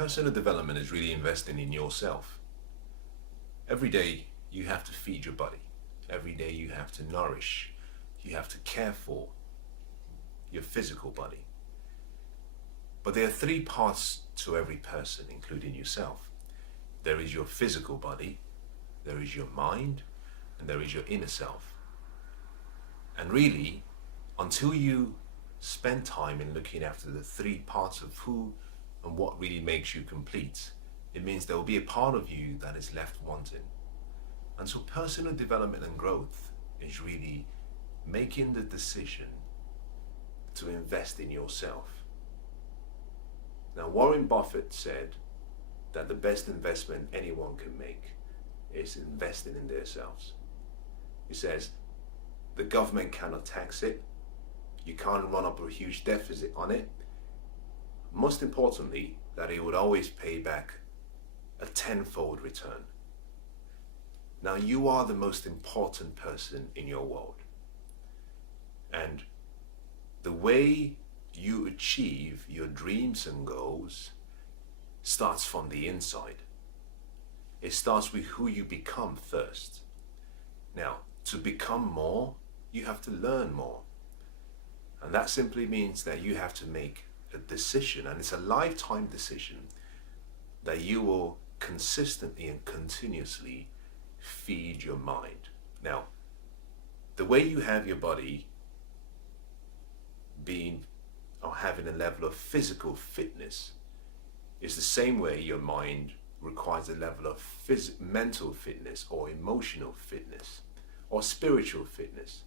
Personal development is really investing in yourself. Every day you have to feed your body. Every day you have to nourish. You have to care for your physical body. But there are three parts to every person, including yourself. There is your physical body, there is your mind, and there is your inner self. And really, until you spend time in looking after the three parts of who and what really makes you complete, it means there will be a part of you that is left wanting. And so personal development and growth is really making the decision to invest in yourself. Now, Warren Buffett said that the best investment anyone can make is investing in themselves. He says the government cannot tax it, you can't run up a huge deficit on it. Most importantly, that it would always pay back a tenfold return. Now, you are the most important person in your world. And the way you achieve your dreams and goals starts from the inside. It starts with who you become first. Now, to become more, you have to learn more. And that simply means that you have to make a decision, and it's a lifetime decision, that you will consistently and continuously feed your mind. Now, the way you have your body being or having a level of physical fitness is the same way your mind requires a level of mental fitness or emotional fitness or spiritual fitness.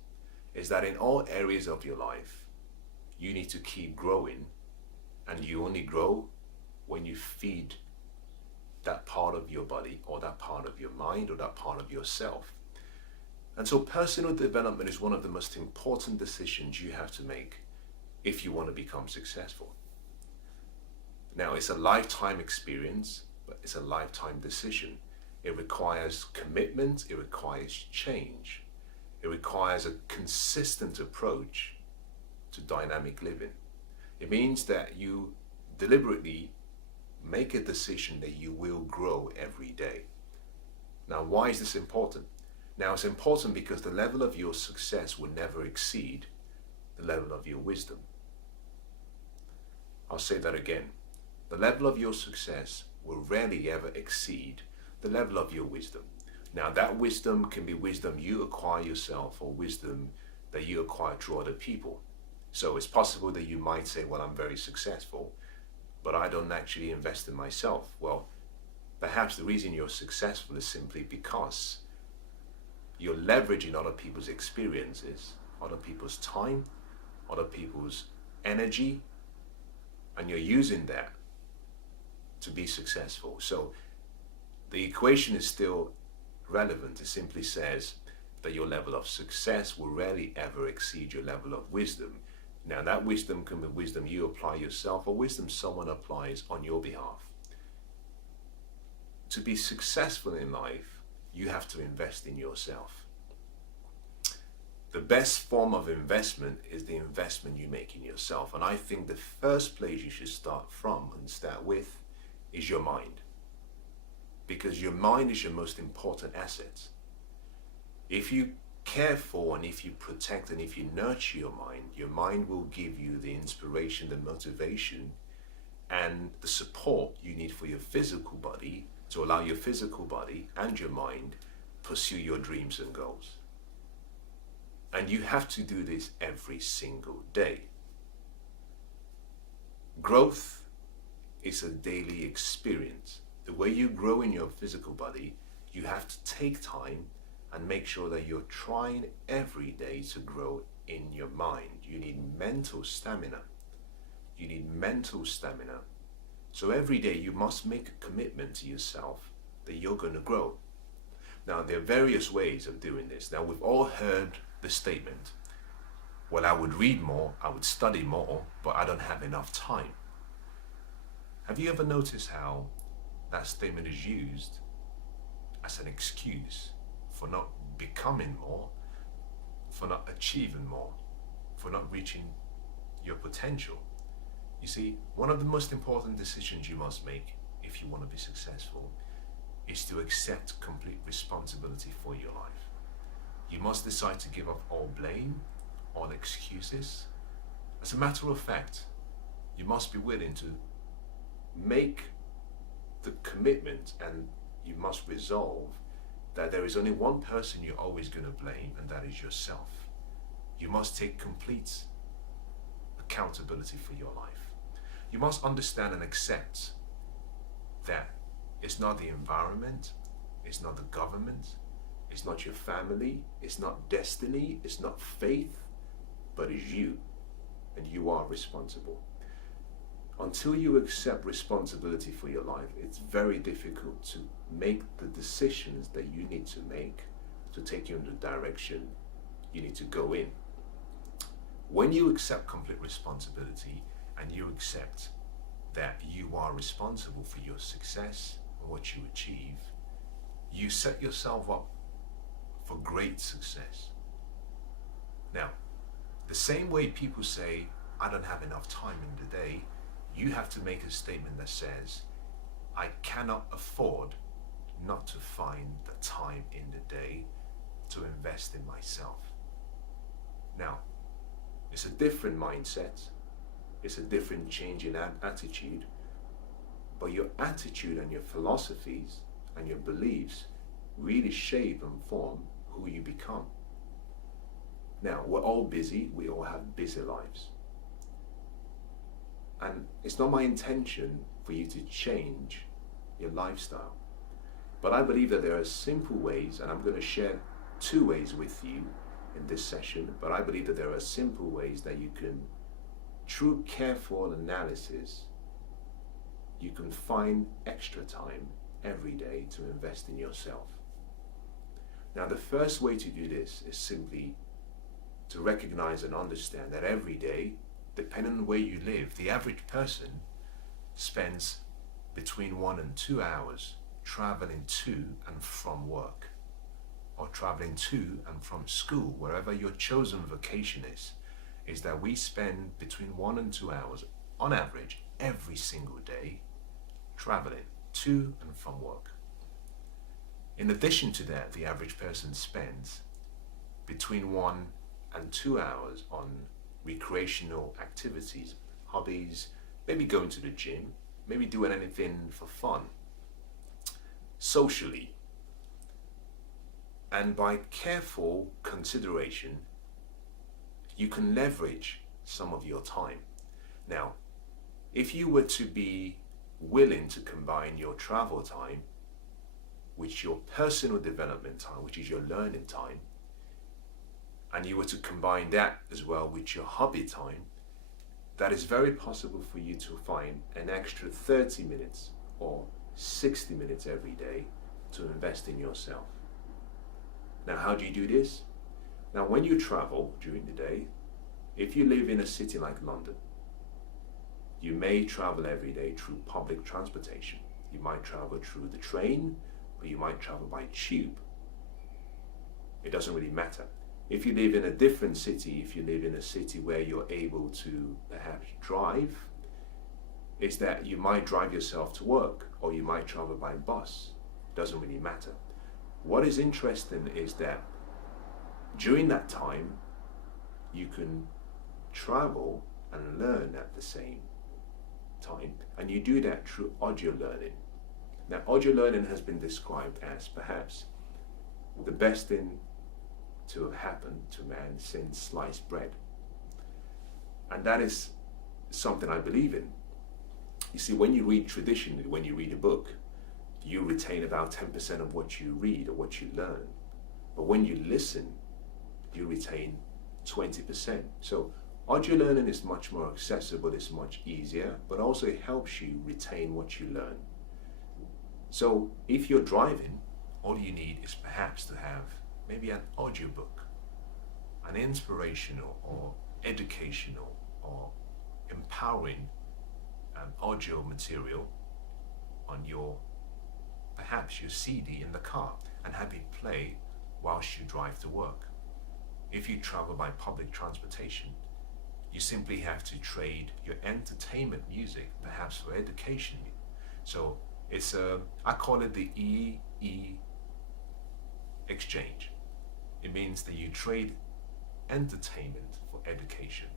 Is that in all areas of your life, you need to keep growing, and you only grow when you feed that part of your body or that part of your mind or that part of yourself. And so personal development is one of the most important decisions you have to make if you want to become successful. Now, it's a lifetime experience, but it's a lifetime decision. It requires commitment, it requires change, it requires a consistent approach to dynamic living. It means that you deliberately make a decision that you will grow every day. Now, why is this important? Now, it's important because the level of your success will never exceed the level of your wisdom. I'll say that again. The level of your success will rarely ever exceed the level of your wisdom. Now, that wisdom can be wisdom you acquire yourself or wisdom that you acquire through other people. So it's possible that you might say, well, I'm very successful, but I don't actually invest in myself. Well, perhaps the reason you're successful is simply because you're leveraging other people's experiences, other people's time, other people's energy, and you're using that to be successful. So the equation is still relevant. It simply says that your level of success will rarely ever exceed your level of wisdom. Now, that wisdom can be wisdom you apply yourself or wisdom someone applies on your behalf. To be successful in life, you have to invest in yourself. The best form of investment is the investment you make in yourself. And I think the first place you should start from and start with is your mind. Because your mind is your most important asset. If you care for and if you protect and if you nurture your mind will give you the inspiration, the motivation, and the support you need for your physical body to allow your physical body and your mind pursue your dreams and goals. And you have to do this every single day. Growth is a daily experience. The way you grow in your physical body, you have to take time and make sure that you're trying every day to grow in your mind. You need mental stamina. You need mental stamina. So every day you must make a commitment to yourself that you're going to grow. Now, there are various ways of doing this. Now, we've all heard the statement, well, I would read more, I would study more, but I don't have enough time. Have you ever noticed how that statement is used as an excuse for not becoming more, for not achieving more, for not reaching your potential? You see, one of the most important decisions you must make if you want to be successful, is to accept complete responsibility for your life. You must decide to give up all blame, all excuses. As a matter of fact, you must be willing to make the commitment, and you must resolve that there is only one person you're always going to blame, and that is yourself. You must take complete accountability for your life. You must understand and accept that it's not the environment, it's not the government, it's not your family, it's not destiny, it's not faith, but it's you, and you are responsible. Until you accept responsibility for your life, it's very difficult to make the decisions that you need to make to take you in the direction you need to go in. When you accept complete responsibility and you accept that you are responsible for your success and what you achieve, you set yourself up for great success. Now, the same way people say, I don't have enough time in the day, you have to make a statement that says, I cannot afford not to find the time in the day to invest in myself. Now, it's a different mindset, it's a different change in attitude, but your attitude and your philosophies and your beliefs really shape and form who you become. Now, we're all busy, we all have busy lives. And it's not my intention for you to change your lifestyle. But I believe that there are simple ways, and I'm going to share 2 ways with you in this session, but I believe that there are simple ways that you can, through careful analysis, you can find extra time every day to invest in yourself. Now, the first way to do this is simply to recognize and understand that every day, depending on where you live, the average person spends between 1 and 2 hours traveling to and from work, or traveling to and from school, wherever your chosen vocation is that we spend between 1 and 2 hours on average every single day traveling to and from work. In addition to that, the average person spends between 1 and 2 hours on recreational activities, hobbies, maybe going to the gym, maybe doing anything for fun, socially. And by careful consideration, you can leverage some of your time. Now, if you were to be willing to combine your travel time with your personal development time, which is your learning time, and you were to combine that as well with your hobby time, that is very possible for you to find an extra 30 minutes or 60 minutes every day to invest in yourself. Now, how do you do this? Now, when you travel during the day, if you live in a city like London, you may travel every day through public transportation. You might travel through the train, or you might travel by tube. It doesn't really matter. If you live in a different city, if you live in a city where you're able to perhaps drive, it's that you might drive yourself to work, or you might travel by bus. It doesn't really matter. What is interesting is that during that time, you can travel and learn at the same time, and you do that through audio learning. Now, audio learning has been described as perhaps the best thing to have happened to man since sliced bread. And that is something I believe in. You see, when you read traditionally, when you read a book, you retain about 10% of what you read or what you learn. But when you listen, you retain 20%. So audio learning is much more accessible, it's much easier, but also it helps you retain what you learn. So if you're driving, all you need is perhaps to have maybe an audiobook, an inspirational or educational or empowering audio material on your, perhaps your CD in the car, and have it play whilst you drive to work. If you travel by public transportation, you simply have to trade your entertainment music perhaps for education. So I call it the EE exchange. It means that you trade entertainment for education,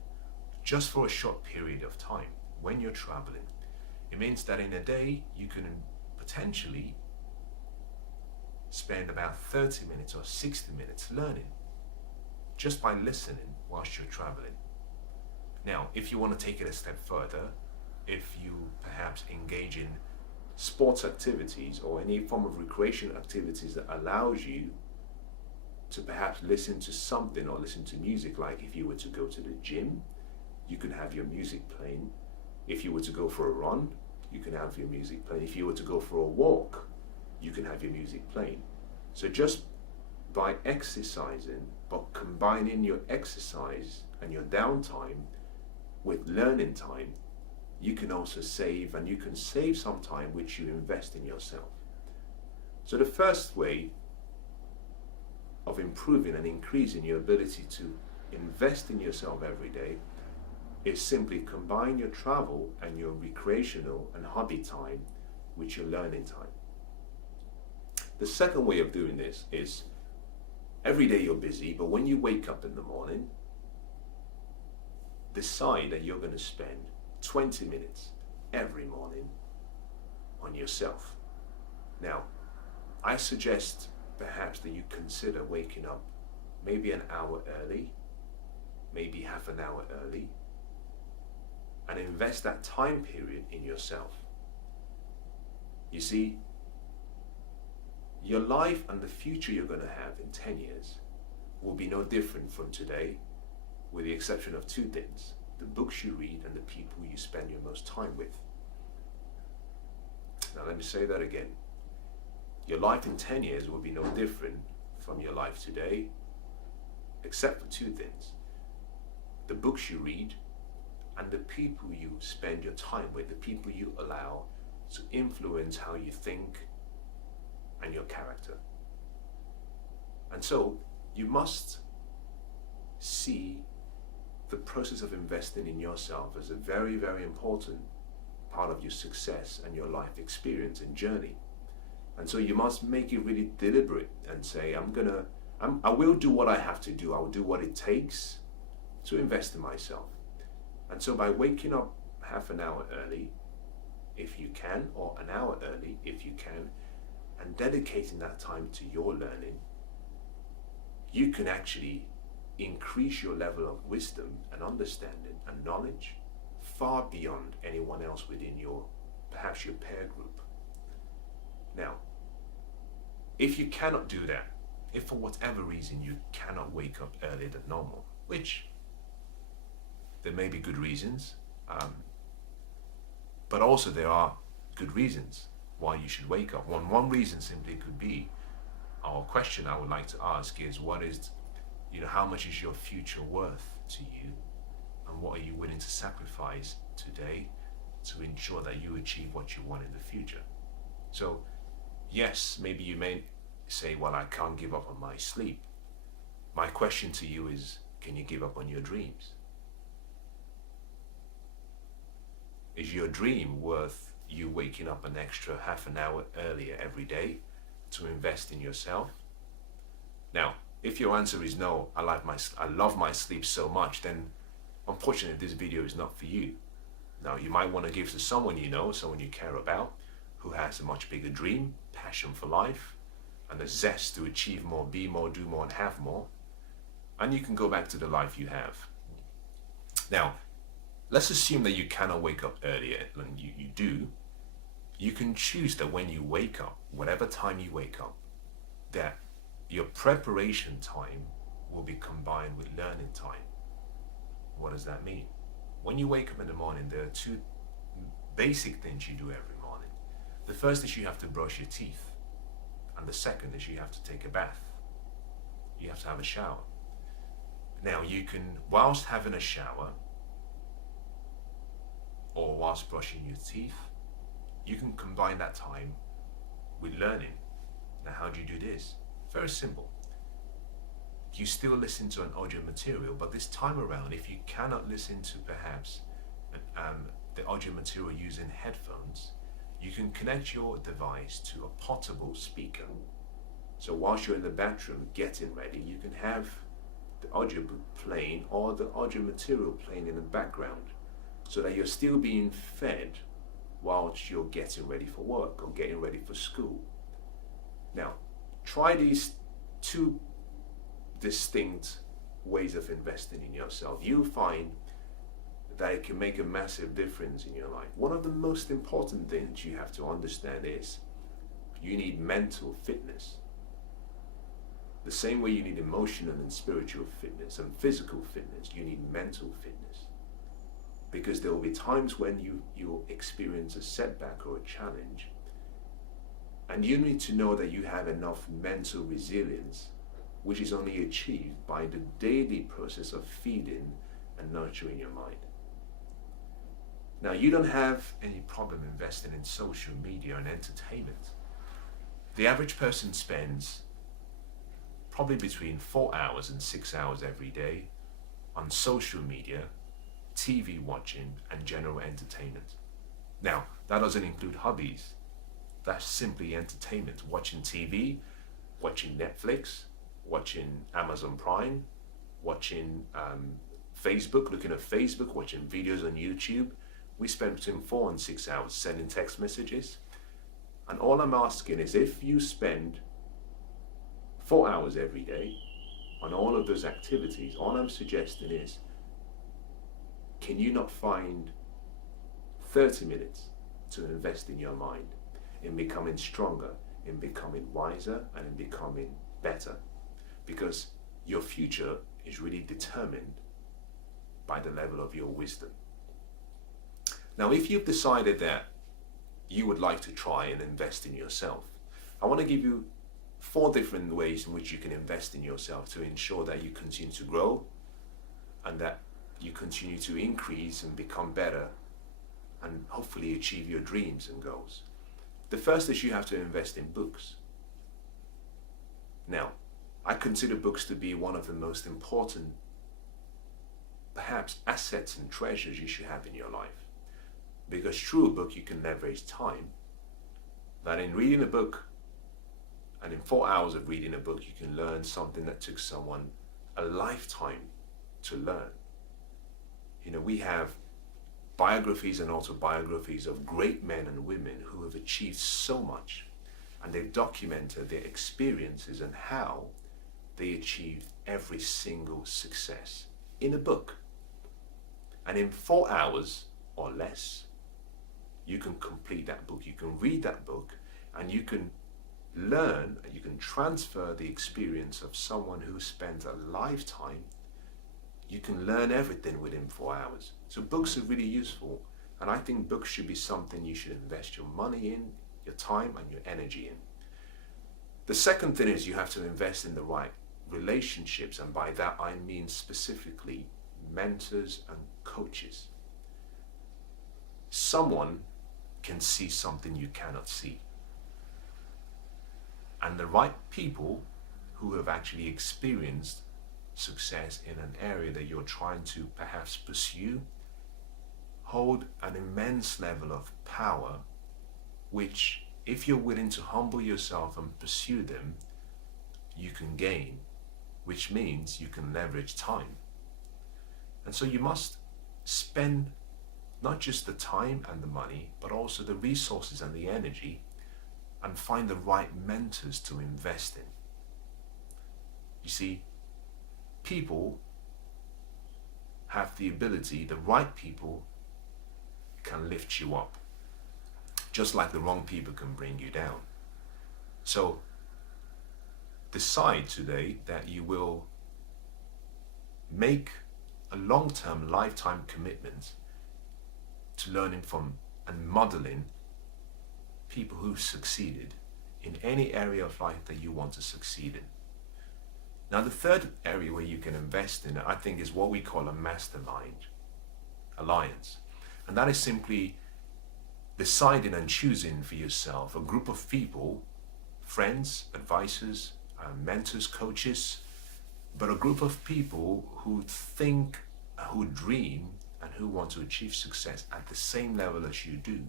just for a short period of time when you're traveling. It means that in a day you can potentially spend about 30 minutes or 60 minutes learning just by listening whilst you're traveling. Now, if you want to take it a step further, if you perhaps engage in sports activities or any form of recreation activities that allows you to perhaps listen to something or listen to music, like if you were to go to the gym, you can have your music playing. If you were to go for a run, you can have your music playing. If you were to go for a walk, you can have your music playing. So just by exercising, but combining your exercise and your downtime with learning time, you can also save, and you can save some time which you invest in yourself. So the first way of improving and increasing your ability to invest in yourself every day is simply combine your travel and your recreational and hobby time with your learning time. The second way of doing this is every day you're busy, but when you wake up in the morning, decide that you're going to spend 20 minutes every morning on yourself. Now, I suggest perhaps that you consider waking up maybe an hour early, maybe half an hour early, and invest that time period in yourself. You see, your life and the future you're going to have in 10 years will be no different from today, with the exception of two things: the books you read and the people you spend your most time with. Now let me say that again. Your life in 10 years will be no different from your life today, except for two things: the books you read and the people you spend your time with, the people you allow to influence how you think and your character. And so you must see the process of investing in yourself as a very, very important part of your success and your life experience and journey. And so you must make it really deliberate and say, I will do what I have to do. I will do what it takes to invest in myself. And so by waking up half an hour early, if you can, or an hour early, if you can, and dedicating that time to your learning, you can actually increase your level of wisdom and understanding and knowledge far beyond anyone else within your, perhaps your peer group. Now, if you cannot do that, if for whatever reason you cannot wake up earlier than normal, which there may be good reasons, but also there are good reasons why you should wake up. One reason simply could be, our question I would like to ask is, how much is your future worth to you, and what are you willing to sacrifice today to ensure that you achieve what you want in the future? So yes, maybe you may say, well, I can't give up on my sleep. My question to you is, can you give up on your dreams? Is your dream worth you waking up an extra half an hour earlier every day to invest in yourself? Now, if your answer is no, I love my sleep so much, then unfortunately this video is not for you. Now, you might want to give to someone you know, someone you care about, who has a much bigger dream, passion for life, and a zest to achieve more, be more, do more, and have more. And you can go back to the life you have. Now, let's assume that you cannot wake up earlier, and you do. You can choose that when you wake up, whatever time you wake up, that your preparation time will be combined with learning time. What does that mean? When you wake up in the morning, there are two basic things you do every morning. The first is you have to brush your teeth, and the second is you have to take a bath. You have to have a shower. Now you can, whilst having a shower or whilst brushing your teeth, you can combine that time with learning. Now, how do you do this? Very simple. You still listen to an audio material, but this time around, if you cannot listen to perhaps the audio material using headphones, you can connect your device to a portable speaker. So whilst you're in the bathroom getting ready, you can have the audiobook playing or the audio material playing in the background, so that you're still being fed whilst you're getting ready for work or getting ready for school. Now, try these two distinct ways of investing in yourself. You'll find that it can make a massive difference in your life. One of the most important things you have to understand is you need mental fitness. The same way you need emotional and spiritual fitness and physical fitness, you need mental fitness. Because there will be times when you'll experience a setback or a challenge, and you need to know that you have enough mental resilience, which is only achieved by the daily process of feeding and nurturing your mind. Now, you don't have any problem investing in social media and entertainment. The average person spends probably between 4 hours and 6 hours every day on social media, TV watching, and general entertainment. Now, that doesn't include hobbies. That's simply entertainment. Watching TV, watching Netflix, watching Amazon Prime, watching Facebook, looking at Facebook, watching videos on YouTube. We spend between 4 and 6 hours sending text messages. And all I'm asking is, if you spend 4 hours every day on all of those activities, all I'm suggesting is, can you not find 30 minutes to invest in your mind, in becoming stronger, in becoming wiser, and in becoming better? Because your future is really determined by the level of your wisdom. Now, if you've decided that you would like to try and invest in yourself, I want to give you 4 different ways in which you can invest in yourself to ensure that you continue to grow and that you continue to increase and become better and hopefully achieve your dreams and goals. The first is you have to invest in books. Now, I consider books to be one of the most important, perhaps, assets and treasures you should have in your life. Because through a book you can leverage time. That in reading a book, and in 4 hours of reading a book, you can learn something that took someone a lifetime to learn. You know, we have biographies and autobiographies of great men and women who have achieved so much, and they've documented their experiences and how they achieved every single success in a book. And in 4 hours or less, you can complete that book, you can read that book, and you can learn and you can transfer the experience of someone who spent a lifetime. You can learn everything within 4 hours. So books are really useful, and I think books should be something you should invest your money in, your time, and your energy in. The second thing is you have to invest in the right relationships, and by that I mean specifically mentors and coaches. Someone can see something you cannot see. And the right people who have actually experienced success in an area that you're trying to perhaps pursue hold an immense level of power, which, if you're willing to humble yourself and pursue them, you can gain, which means you can leverage time. And so you must spend not just the time and the money, but also the resources and the energy, and find the right mentors to invest in. You see, people have the ability, the right people can lift you up, just like the wrong people can bring you down. So decide today that you will make a long-term, lifetime commitment to learning from and modeling people who succeeded in any area of life that you want to succeed in. Now, the third area where you can invest in, I think, is what we call a mastermind alliance. And that is simply deciding and choosing for yourself a group of people, friends, advisors, mentors, coaches, but a group of people who think, who dream, and who want to achieve success at the same level as you do.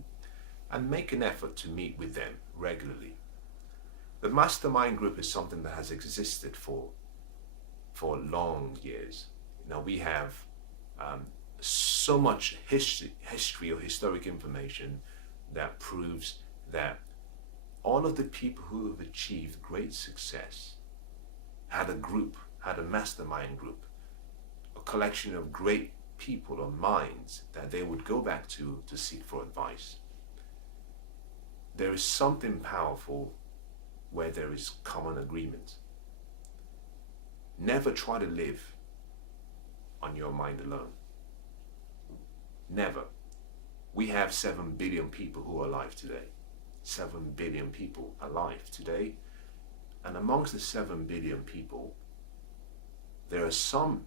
and make an effort to meet with them regularly. The mastermind group is something that has existed for long years. Now we have so much history or historic information that proves that all of the people who have achieved great success had a group, had a mastermind group, a collection of great people or minds that they would go back to seek for advice. There is something powerful where there is common agreement. Never try to live on your mind alone. Never. We have 7 billion people who are alive today. 7 billion people alive today. And amongst the 7 billion people, there are some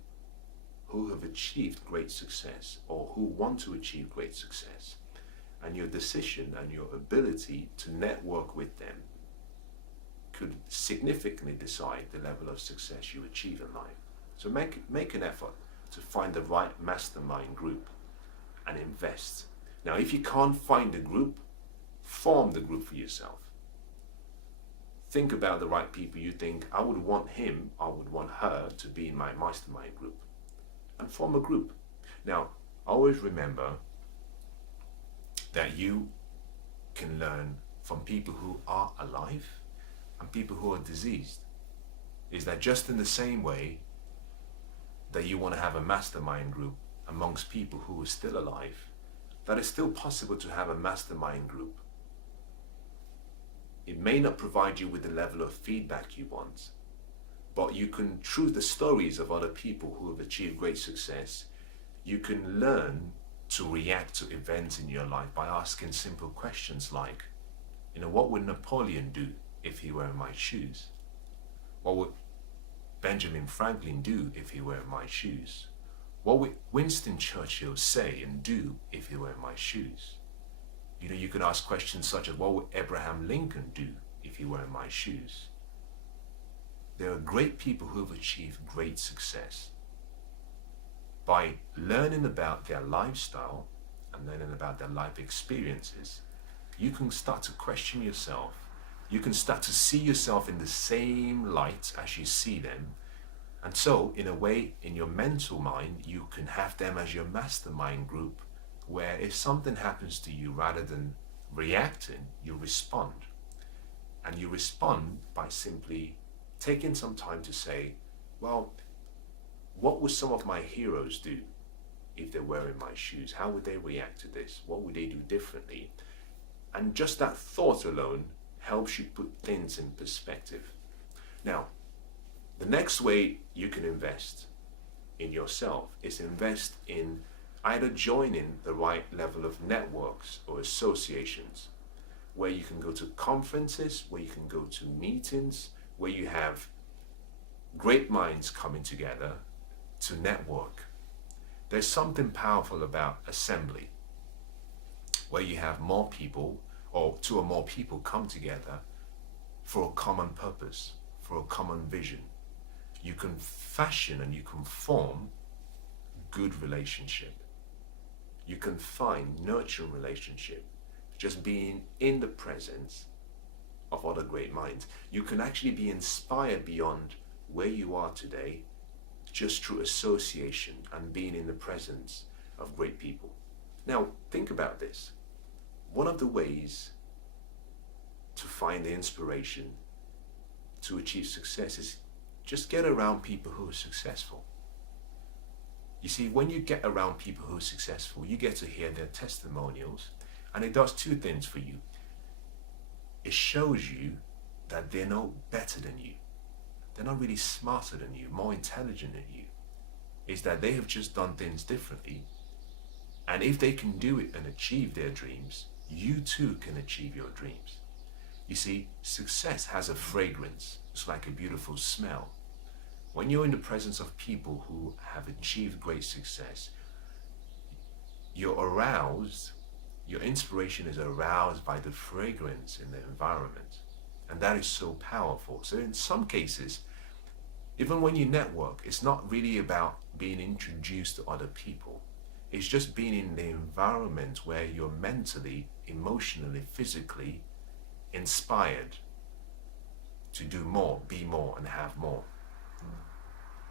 who have achieved great success or who want to achieve great success. And your decision and your ability to network with them could significantly decide the level of success you achieve in life. So make an effort to find the right mastermind group and invest. Now, if you can't find a group, form the group for yourself. Think about the right people you think, I would want him, I would want her to be in my mastermind group, and form a group. Now, always remember that you can learn from people who are alive and people who are diseased. Is that just in the same way that you want to have a mastermind group amongst people who are still alive, that it's still possible to have a mastermind group. It may not provide you with the level of feedback you want, but you can, through the stories of other people who have achieved great success, you can learn to react to events in your life by asking simple questions like, what would Napoleon do if he were in my shoes? What would Benjamin Franklin do if he were in my shoes? What would Winston Churchill say and do if he were in my shoes? You can ask questions such as, what would Abraham Lincoln do if he were in my shoes? There are great people who have achieved great success. By learning about their lifestyle and learning about their life experiences, you can start to question yourself. You can start to see yourself in the same light as you see them. And so, in a way, in your mental mind, you can have them as your mastermind group, where if something happens to you, rather than reacting, you respond. And you respond by simply taking some time to say, well, what would some of my heroes do if they were in my shoes? How would they react to this? What would they do differently? And just that thought alone helps you put things in perspective. Now, the next way you can invest in yourself is invest in either joining the right level of networks or associations, where you can go to conferences, where you can go to meetings, where you have great minds coming together to network. There's something powerful about assembly, where you have more people, or 2 or more people come together for a common purpose, for a common vision. You can fashion and you can form good relationship. You can find nurturing relationship just being in the presence of other great minds. You can actually be inspired beyond where you are today just through association and being in the presence of great people. Now, think about this. One of the ways to find the inspiration to achieve success is just get around people who are successful. You see, when you get around people who are successful, you get to hear their testimonials, and it does 2 things for you. It shows you that they're no better than you. They're not really smarter than you, more intelligent than you. It's that they have just done things differently. And if they can do it and achieve their dreams, you too can achieve your dreams. You see, success has a fragrance. It's like a beautiful smell. When you're in the presence of people who have achieved great success, you're aroused, your inspiration is aroused by the fragrance in the environment. And that is so powerful. So in some cases, even when you network, it's not really about being introduced to other people. It's just being in the environment where you're mentally, emotionally, physically inspired to do more, be more, and have more.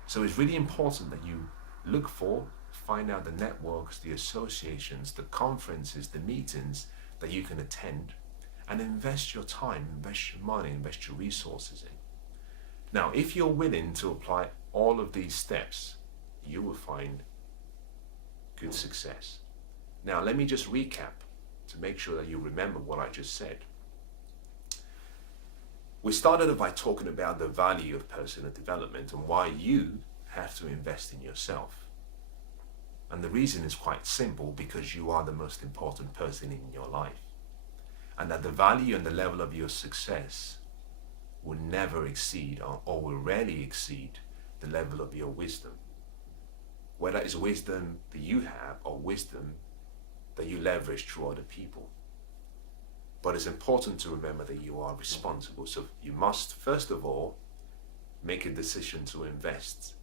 So it's really important that you look for, find out the networks, the associations, the conferences, the meetings that you can attend, and invest your time, invest your money, invest your resources in. Now, if you're willing to apply all of these steps, you will find good success. Now, let me just recap to make sure that you remember what I just said. We started by talking about the value of personal development and why you have to invest in yourself. And the reason is quite simple, because you are the most important person in your life. And that the value and the level of your success will never exceed or will rarely exceed the level of your wisdom. Whether it's wisdom that you have or wisdom that you leverage through other people. But it's important to remember that you are responsible. So you must, first of all, make a decision to invest.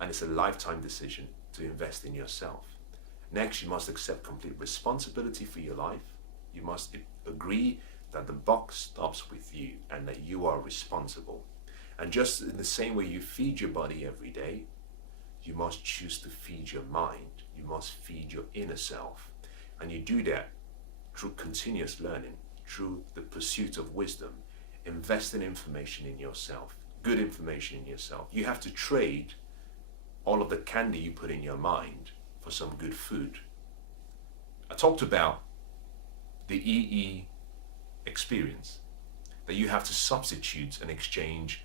And it's a lifetime decision to invest in yourself. Next, you must accept complete responsibility for your life. You must agree that the buck stops with you and that you are responsible. And just in the same way you feed your body every day, you must choose to feed your mind. You must feed your inner self. And you do that through continuous learning, through the pursuit of wisdom, invest in information in yourself, good information in yourself. You have to trade all of the candy you put in your mind for some good food. I talked about the EE experience, that you have to substitute and exchange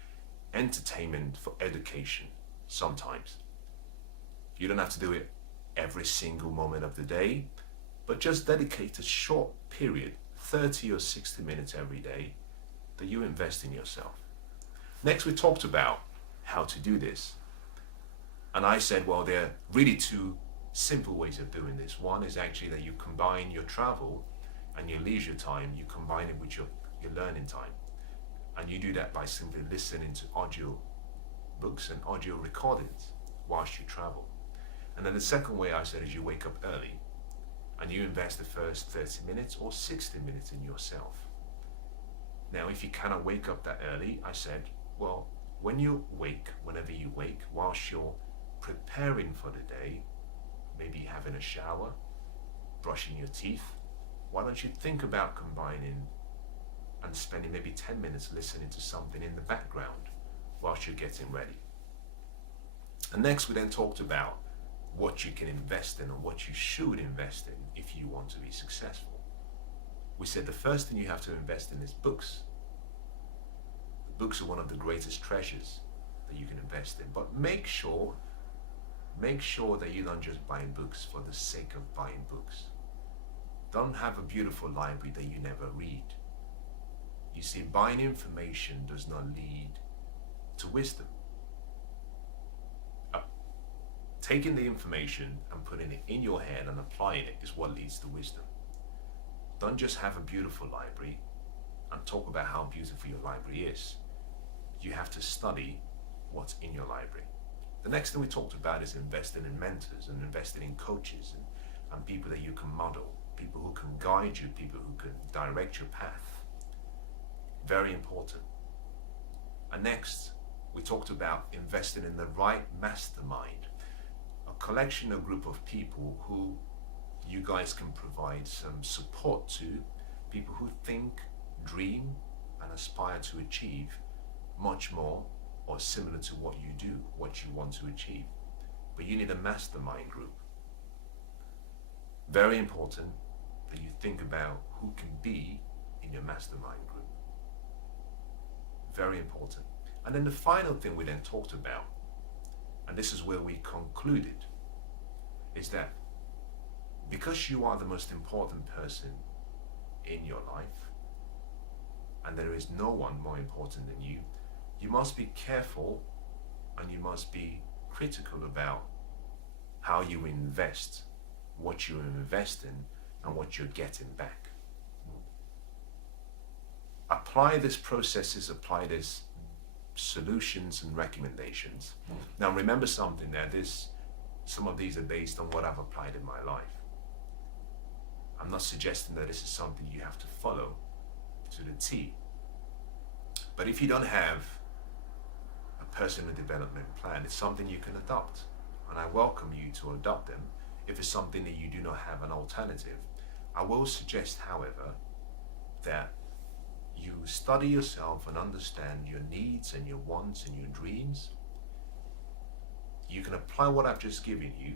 entertainment for education sometimes. You don't have to do it every single moment of the day, but just dedicate a short period, 30 or 60 minutes every day, that you invest in yourself. Next, we talked about how to do this. And I said, well, there are really two simple ways of doing this. One is actually that you combine your travel and your leisure time, you combine it with your learning time. And you do that by simply listening to audio books and audio recordings whilst you travel. And then the second way I said is you wake up early and you invest the first 30 minutes or 60 minutes in yourself. Now, if you cannot wake up that early, I said, well, when you wake, whenever you wake, whilst you're preparing for the day, maybe having a shower, brushing your teeth, why don't you think about combining and spending maybe 10 minutes listening to something in the background whilst you're getting ready. And next we then talked about what you can invest in and what you should invest in if you want to be successful. We said the first thing you have to invest in is books. The books are one of the greatest treasures that you can invest in, but make sure that you don't just buy books for the sake of buying books. Don't have a beautiful library that you never read. You see, buying information does not lead to wisdom. Taking the information and putting it in your head and applying it is what leads to wisdom. Don't just have a beautiful library and talk about how beautiful your library is. You have to study what's in your library. The next thing we talked about is investing in mentors and investing in coaches and people that you can model, people who can guide you, people who can direct your path. Very important. And next, we talked about investing in the right mastermind, a collection, a group of people who you guys can provide some support to, people who think, dream, and aspire to achieve much more or similar to what you do, what you want to achieve. But you need a mastermind group. Very important that you think about who can be in your mastermind group. Very important. And then the final thing we then talked about, and this is where we concluded, is that because you are the most important person in your life, and there is no one more important than you, you must be careful and you must be critical about how you invest, what you invest in, and what you're getting back. Apply these processes, apply these solutions and recommendations. Now remember something there, this Some of these are based on what I've applied in my life. I'm not suggesting that this is something you have to follow to the T. But if you don't have a personal development plan, it's something you can adopt. And I welcome you to adopt them if it's something that you do not have an alternative. I will suggest, however, that you study yourself and understand your needs and your wants and your dreams. You can apply what I've just given you,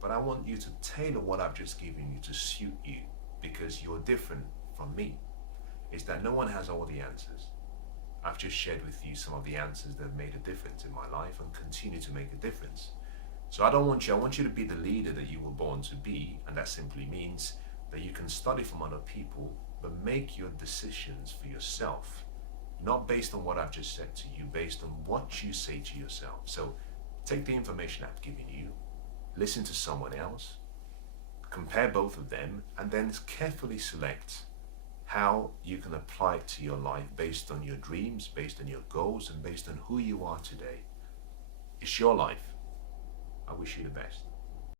but I want you to tailor what I've just given you to suit you, because you're different from me. It's that no one has all the answers. I've just shared with you some of the answers that have made a difference in my life and continue to make a difference. So I want you to be the leader that you were born to be, and that simply means that you can study from other people, but make your decisions for yourself, not based on what I've just said to you, based on what you say to yourself. So take the information I've given you, listen to someone else, compare both of them, and then carefully select how you can apply it to your life based on your dreams, based on your goals, and based on who you are today. It's your life. I wish you the best.